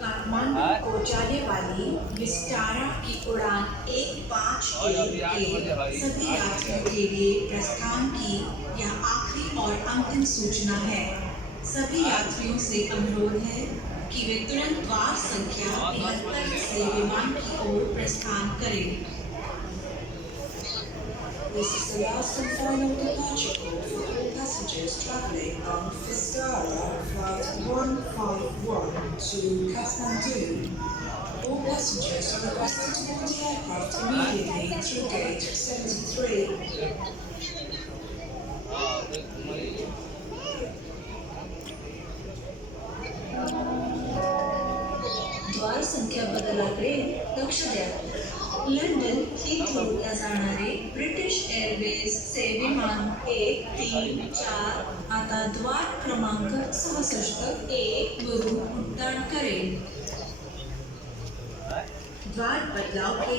काठमांडू को जाने वाली विस्टारा की उड़ान 15 के सभी यात्रियों के लिए प्रस्थान की यह आखिरी और अंतिम सूचना है। सभी यात्रियों से अनुरोध है कि वे तुरंत द्वार संख्या 73 से विमान की ओर प्रस्थान करें। This is the last and final departure call for all passengers travelling on Vistara Flight 151 to Kathmandu. All passengers are requested to board the aircraft immediately through gate 73. द्वार संख्या बदलाकडे लक्ष द्या। लंडन हिथ्रोला जाणारे ब्रिटिश एअरवेजचे विमान 134 आता द्वार क्रमांक 66 वरून उड्डाण करेल। द्वार बदलाव के